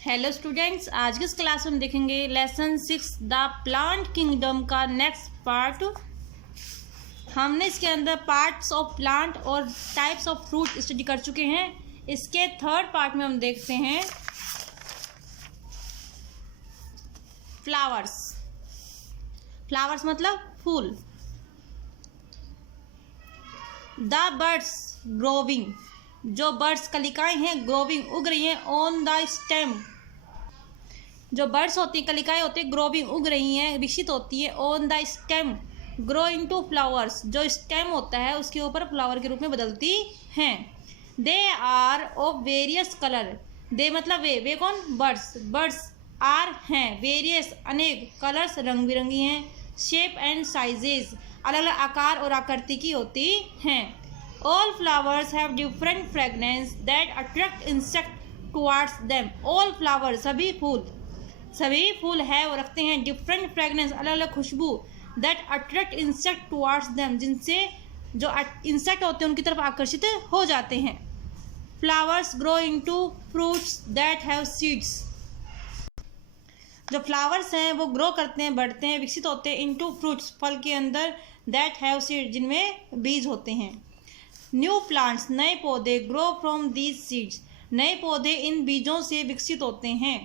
Hello students, आज की इस क्लास में हम देखेंगे लेसन 6 द प्लांट किंगडम का नेक्स्ट पार्ट। हमने इसके अंदर पार्ट्स ऑफ प्लांट और टाइप्स ऑफ फ्रूट स्टडी कर चुके हैं। इसके थर्ड पार्ट में हम देखते हैं फ्लावर्स। फ्लावर्स मतलब फूल। द बर्ड्स ग्रोविंग, जो बर्ड्स कलिकाएं हैं ग्रोविंग उग रही हैं ऑन द स्टेम। जो बर्ड्स होती हैं कलिकाएं होती हैं ग्रोविंग उग रही हैं, विकसित होती है on the stem grow into flowers. जो स्टेम होता है उसके ऊपर फ्लावर के रूप में बदलती हैं। They are of various colour. They मतलब वे कौन? बर्ड्स। बर्ड्स आर हैं वेरियस अनेक, कलर्स रंग बिरंगी हैं, शेप एंड साइजेज अलग अलग आकार और आकृति की होती हैं। All flowers have different fragrance that attract insect towards them. All flowers सभी फूल है वो रखते हैं different fragrance अलग अलग खुशबू that attract insect towards them, जिनसे जो इंसेक्ट होते हैं उनकी तरफ आकर्षित हो जाते हैं। Flowers grow into fruits that have seeds. जो फ्लावर्स हैं वो ग्रो करते हैं, बढ़ते हैं, विकसित होते हैं into fruits फल के अंदर that have seeds जिनमें बीज होते हैं। न्यू प्लांट्स नए पौधे ग्रो फ्रॉम दीज सीड्स, नए पौधे इन बीजों से विकसित होते हैं।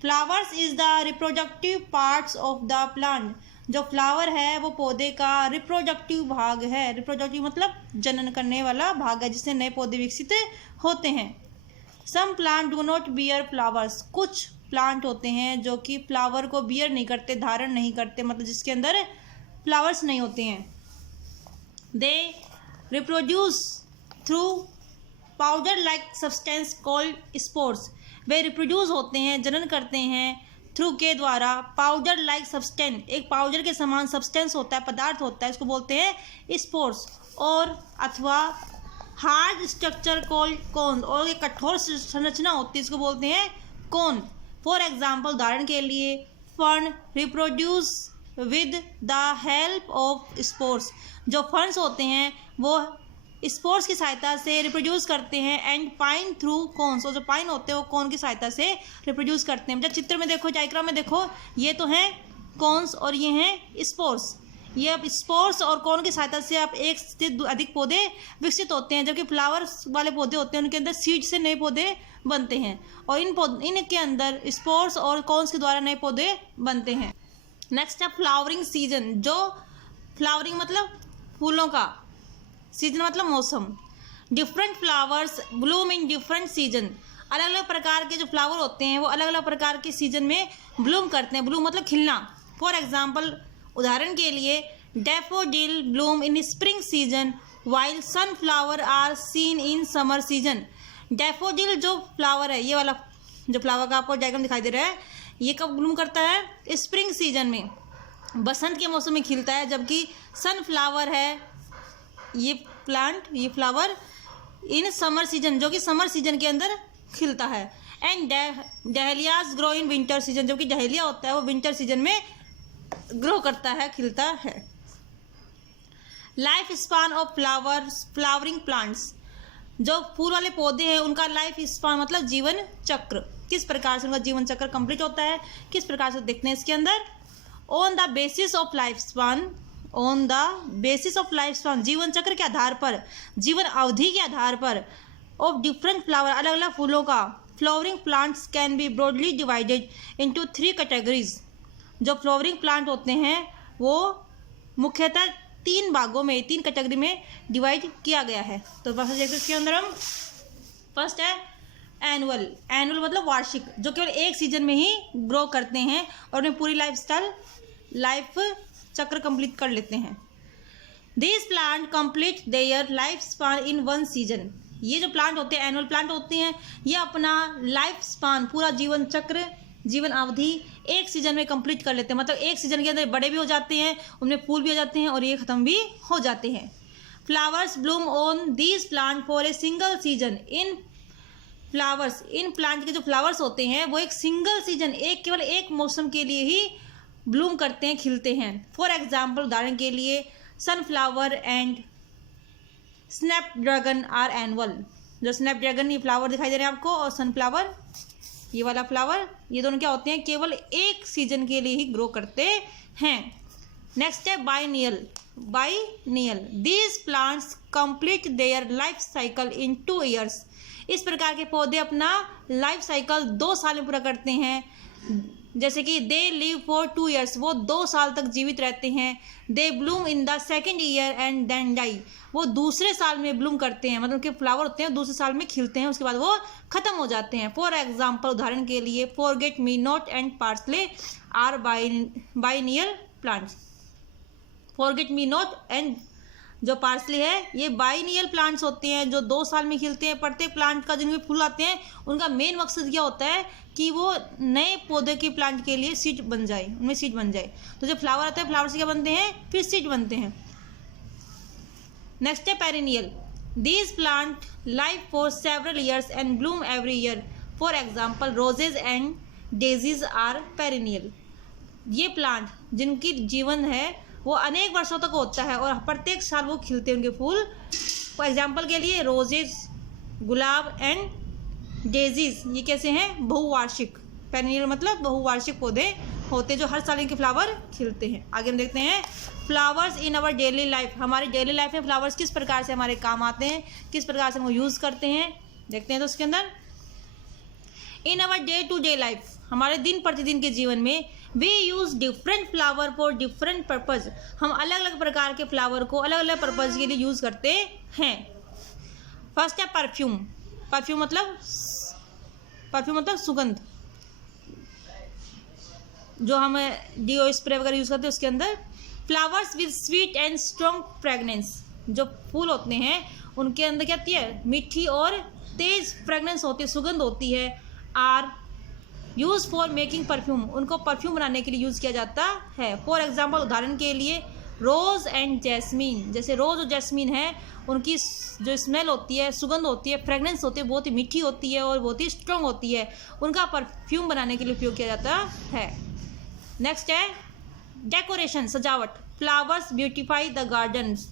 Flowers is the reproductive parts of the plant, जो फ्लावर है वो पौधे का रिप्रोडक्टिव भाग है। रिप्रोडक्टिव मतलब जनन करने वाला भाग है जिससे नए पौधे विकसित होते हैं। Some plant do not bear flowers, कुछ प्लांट होते हैं जो कि फ्लावर को बियर नहीं करते, धारण नहीं करते, मतलब जिसके अंदर फ्लावर्स नहीं होते हैं। दे reproduce through powder like substance called spores. वे रिप्रोड्यूस होते हैं, जनन करते हैं थ्रू के द्वारा पाउडर लाइक सब्सटेंस, एक पाउडर के समान सब्सटेंस होता है, पदार्थ होता है, इसको बोलते हैं स्पोर्स। और अथवा हार्ड स्ट्रक्चर कॉल्ड कोन, और एक कठोर संरचना होती है इसको बोलते हैं कोन। फॉर एग्जाम्पल उदाहरण के लिए fern reproduce with the help of spores, जो फर्न्स होते हैं वो स्पोर्स की सहायता से रिप्रोड्यूस करते हैं। एंड पाइन थ्रू कोन्स, और जो पाइन होते हैं वो कोन की सहायता से रिप्रोड्यूस करते हैं। जब चित्र में देखो, डायग्राम में देखो, ये तो हैं कोन्स और ये हैं स्पोर्स। ये अब स्पोर्स और कोन की सहायता से आप एक से अधिक पौधे विकसित होते हैं, जबकि फ्लावर्स वाले पौधे होते हैं उनके अंदर सीड से नए पौधे बनते हैं और इनके अंदर स्पोर्स और कोन्स के द्वारा नए पौधे बनते हैं। नेक्स्ट है फ्लावरिंग सीजन। जो फ्लावरिंग मतलब फूलों का, सीजन मतलब मौसम। Different flowers Bloom in different season, अलग अलग प्रकार के जो फ्लावर होते हैं वो अलग अलग प्रकार के सीजन में ब्लूम करते हैं। ब्लूम मतलब खिलना। फॉर एग्जाम्पल उदाहरण के लिए daffodil bloom in spring season while sunflower are seen in summer season. Daffodil जो फ्लावर है, ये वाला जो फ्लावर का आपको डायग्राम दिखाई दे रहा है, ये कब ब्लूम करता है? स्प्रिंग सीजन में, बसंत के मौसम में खिलता है। जबकि सनफ्लावर है ये प्लांट, ये फ्लावर इन समर सीजन, जो कि समर सीजन के अंदर खिलता है। And dahlias grow in winter season, जो कि डहलिया होता है वो विंटर सीजन में ग्रो करता है, खिलता है। Life span of flowering plants, जो फूल वाले पौधे हैं उनका लाइफ स्पान मतलब जीवन चक्र, किस प्रकार से उनका जीवन चक्र कंप्लीट होता है, किस प्रकार से देखते हैं इसके अंदर। On the basis of life span, on the basis of life span, जीवन चक्र के आधार पर, जीवन अवधि के आधार पर, ऑफ डिफरेंट फ्लावर, अलग अलग फूलों का, flowering plants can be broadly divided into 3 categories. जो फ्लावरिंग प्लांट होते हैं वो मुख्यतः 3 भागों में, 3 कैटेगरी में डिवाइड किया गया है। तो बस देखते इसके अंदर हम फर्स्ट है एनुअल। एनुअल मतलब वार्षिक, जो केवल एक सीजन में ही ग्रो करते हैं और उन्हें पूरी लाइफ चक्र कंप्लीट कर लेते हैं। This plant complete their life span in 1 season. ये जो प्लांट होते हैं एनुअल प्लांट होते हैं, ये अपना लाइफ स्पान, पूरा जीवन चक्र, जीवन अवधि एक सीजन में कंप्लीट कर लेते हैं। मतलब एक सीजन के अंदर बड़े भी हो जाते हैं, उनमें फूल भी हो जाते हैं और ये ख़त्म भी हो जाते हैं। Flowers Bloom on these plant for a single season. In plant के जो फ्लावर्स होते हैं वो एक सिंगल सीजन, केवल एक मौसम के लिए ही ब्लूम करते हैं, खिलते हैं। फॉर एग्जाम्पल उदाहरण के लिए sunflower and snapdragon are annual. जो स्नैपड्रैगन ये फ्लावर दिखाई दे रहे हैं आपको, और सनफ्लावर ये वाला फ्लावर, ये दोनों क्या होते हैं, केवल एक सीजन के लिए ही ग्रो करते हैं। नेक्स्ट है biennial. Biennial, these plants complete their life cycle in 2 years. इस प्रकार के पौधे अपना लाइफ साइकिल 2 साल में पूरा करते हैं। जैसे कि दे लिव फॉर 2 ईयर्स, वो 2 साल तक जीवित रहते हैं। They bloom in the second year and then die, वो दूसरे साल में ब्लूम करते हैं, मतलब कि फ्लावर होते हैं दूसरे साल में खिलते हैं, उसके बाद वो खत्म हो जाते हैं। फॉर एग्जाम्पल, उदाहरण के लिए, forget me not and parsley are biennial plants. Forget me not and जो पार्सले है ये बाइनियल प्लांट्स होते हैं जो 2 साल में खिलते हैं। प्रत्येक प्लांट का जिनमें फूल आते हैं उनका मेन मकसद क्या होता है कि वो नए पौधे के प्लांट के लिए सीड बन जाए, उनमें सीड बन जाए। तो जब फ्लावर आता है, फ्लावर से क्या बनते हैं, फिर सीड बनते हैं। नेक्स्ट है perennial. These plant live for several years and bloom every year. For example, roses and daisies are perennial. ये प्लांट जिनकी जीवन है वो अनेक वर्षों तक होता है और प्रत्येक साल वो खिलते हैं उनके फूल। फॉर एग्जाम्पल के लिए रोजेज, गुलाब एंड डेजीज, ये कैसे हैं, बहुवार्षिक। पेरिनियल मतलब बहुवार्षिक पौधे होते हैं जो हर साल इनके फ्लावर खिलते हैं। आगे हम देखते हैं flowers in our daily life. हमारी डेली लाइफ में फ्लावर्स किस प्रकार से हमारे काम आते हैं, किस प्रकार से हम यूज़ करते हैं, देखते हैं। तो उसके अंदर in our day to day life, हमारे दिन प्रतिदिन के जीवन में we use different flower for different purpose. हम अलग अलग प्रकार के फ्लावर को अलग अलग पर्पज़ के लिए यूज़ करते हैं। फर्स्ट है परफ्यूम। परफ्यूम मतलब सुगंध, जो हम डीओ स्प्रे वगैरह यूज़ करते हैं उसके अंदर। Flowers with sweet and strong fragrance, जो फूल होते हैं उनके अंदर क्या होती है, मीठी और तेज फ्रेगनेंस होती है, सुगंध होती है। Are use for making perfume, उनको परफ्यूम बनाने के लिए यूज़ किया जाता है। फॉर एग्जाम्पल, उदाहरण के लिए, रोज़ एंड जैस्मीन। जैसे रोज़ और जैस्मीन है, उनकी जो स्मेल होती है, सुगंध होती है, फ्रेगनेंस होती है, बहुत ही मीठी होती है और बहुत ही स्ट्रॉन्ग होती है, उनका परफ्यूम बनाने के लिए उपयोग किया जाता है। नेक्स्ट है डेकोरेशन, सजावट। Flowers beautify the gardens.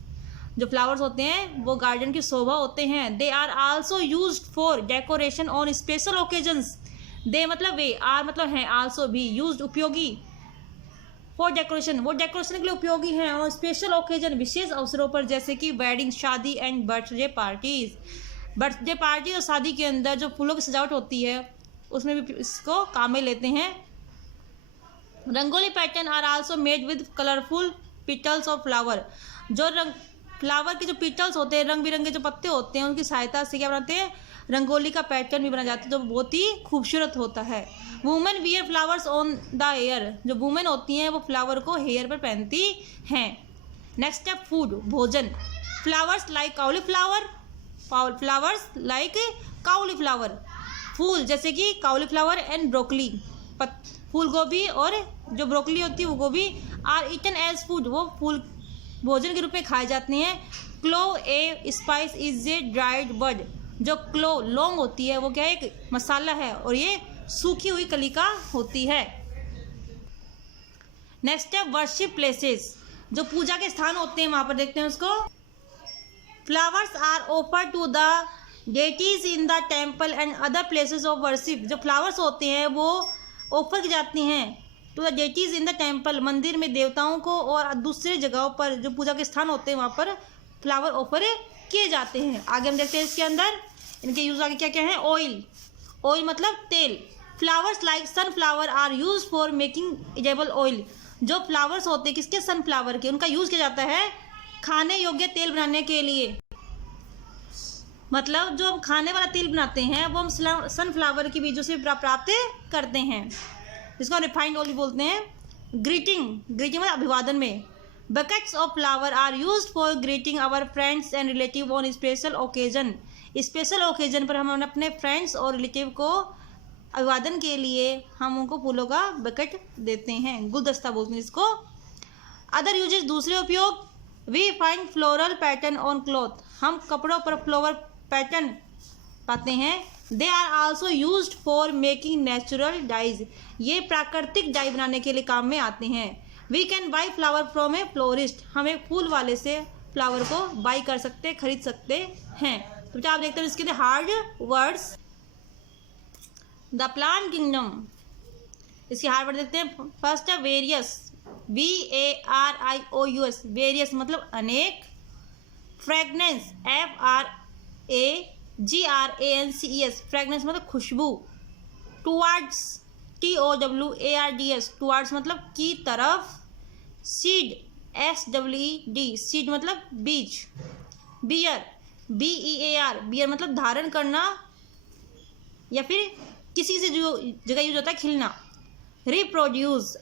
जो फ्लावर्स होते हैं वो गार्डन की शोभा होते हैं। They are also used for decoration on special occasions. They मतलब वे, आर मतलब हैं, आल्सो भी, यूज्ड उपयोगी, फॉर डेकोरेशन वो डेकोरेशन के लिए उपयोगी हैं, और स्पेशल ओकेजन विशेष अवसरों पर, जैसे कि वेडिंग, शादी and birthday parties. Birthday party और शादी के अंदर जो फूलों की सजावट होती है उसमें भी इसको काम में लेते हैं। Rangoli pattern are also made with colourful petals of flower. जो फ्लावर के जो पिटल्स होते हैं, रंग बिरंगे जो पत्ते होते हैं, उनकी सहायता से क्या बनाते हैं, रंगोली का पैटर्न भी बना जाता है जो बहुत ही खूबसूरत होता है। Women wear flowers on the hair. जो वुमेन होती हैं वो फ्लावर को हेयर पर पहनती हैं। नेक्स्ट है फूड, भोजन। Flowers like cauliflower, flowers like cauliflower. फूल जैसे कि काउलीफ्लावर एंड ब्रोकली, फूल गोभी और जो ब्रोकली होती है वो गोभी। आर ईटन एज फूड, वो फूल भोजन के रूप में खाए जाते हैं। Clove a spice is a dried bud. जो क्लोव लौंग होती है वो क्या है, एक मसाला है और ये सूखी हुई कलिका होती है। नेक्स्ट है वर्शिप प्लेसेस, जो पूजा के स्थान होते हैं वहां पर देखते हैं उसको। Flowers are offer to the deities in the temple and other places of worship. जो फ्लावर्स होते हैं वो ऑफर की जाती हैं to the deities in the temple, मंदिर में देवताओं को, और दूसरे जगहों पर जो पूजा के स्थान होते हैं वहाँ पर फ्लावर ऑफर किए जाते हैं। आगे हम देखते हैं इसके अंदर इनके यूज आगे क्या क्या है। ऑयल, ऑयल मतलब तेल। Flowers like sunflower are use for making edible oil. जो फ्लावर्स होते हैं किसके, सनफ्लावर के, उनका यूज किया जाता है खाने योग्य तेल बनाने के लिए। मतलब जो हम खाने वाला तेल बनाते हैं वो हम सनफ्लावर के बीजों से प्राप्त करते हैं, जिसको हम रिफाइंड ऑयल बोलते हैं। ग्रीटिंग, ग्रीटिंग मतलब अभिवादन में। Bouquets of flower are used for greeting our friends and relative on special occasion. Special occasion पर हम अपने फ्रेंड्स और रिलेटिव को अभिवादन के लिए हम उनको फूलों का बकेट देते हैं, गुलदस्ता बोलते हैं इसको। अदर यूजेस, दूसरे उपयोग। We find floral pattern on cloth. हम कपड़ों पर फ्लोवर पैटर्न पाते हैं। They are also used for making natural dyes. ये प्राकृतिक डाई बनाने के लिए काम में आते हैं। We can buy flower from a florist. हम एक फूल वाले से फ्लावर को बाई कर सकते, खरीद सकते हैं। तो आप देखते हैं इसके लिए hard words. The plant kingdom, इसके हार्ड वर्ड देखते हैं। फर्स्ट है वेरियस, VARIOUS, वेरियस मतलब अनेक। फ्रेगनेंस, FRAGRANCES, फ्रेगनेंस मतलब खुशबू। टुवर्ड्स, TOWARDS, टुवर्ड्स मतलब की तरफ। सीड, SEED, सीड मतलब बीज। बियर, BEAR, बियर मतलब धारण करना या फिर किसी से जो जगह यूज होता है खिलना। रिप्रोड्यूस,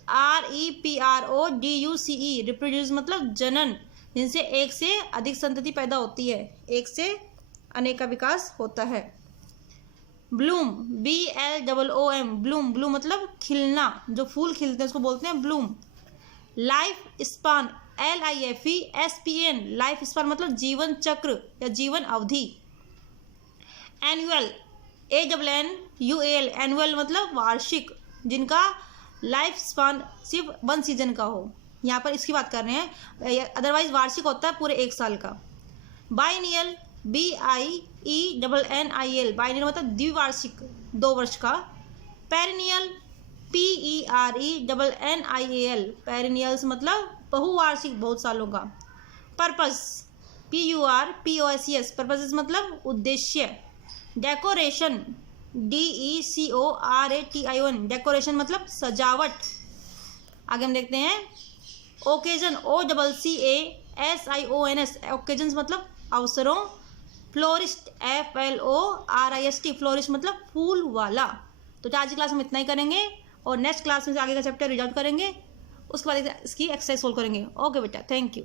REPRODUCE, रिप्रोड्यूस मतलब जनन, जिनसे एक से अधिक संतति पैदा होती है, एक से अनेक का विकास होता है। ब्लूम, BLOOM, ब्लूम, ब्लूम मतलब खिलना, जो फूल खिलते हैं उसको बोलते हैं Bloom. Life span, LIFESPAN, life span मतलब जीवन चक्र या जीवन अवधि। एनुअल, ANNUAL, एनुअल मतलब वार्षिक, जिनका लाइफ स्पान सिर्फ 1 सीजन का हो, यहाँ पर इसकी बात कर रहे हैं, अदरवाइज वार्षिक होता है पूरे 1 साल का। बाइनियल, BIENNIAL, बाइनियल मतलब द्विवार्षिक, 2 वर्ष का। पेरिनियल, PERENNIAL, पेरिनियल्स मतलब बहुवार्षिक, बहुत सालों का। पर्पस, PURPOSES, पर्पसेस मतलब उद्देश्य। डेकोरेशन, DECORATION, डेकोरेशन मतलब सजावट। आगे हम देखते हैं ओकेजन, OCCASIONS, ओकेजन्स मतलब अवसरों। फ्लोरिस्ट, FLORIST, फ्लोरिस्ट मतलब फूल वाला। तो आज की क्लास में इतना ही करेंगे और नेक्स्ट क्लास में से आगे का चैप्टर रिजल्ट करेंगे, उसके बाद इसकी एक्सरसाइज सोल्व करेंगे। ओके बेटा, थैंक यू।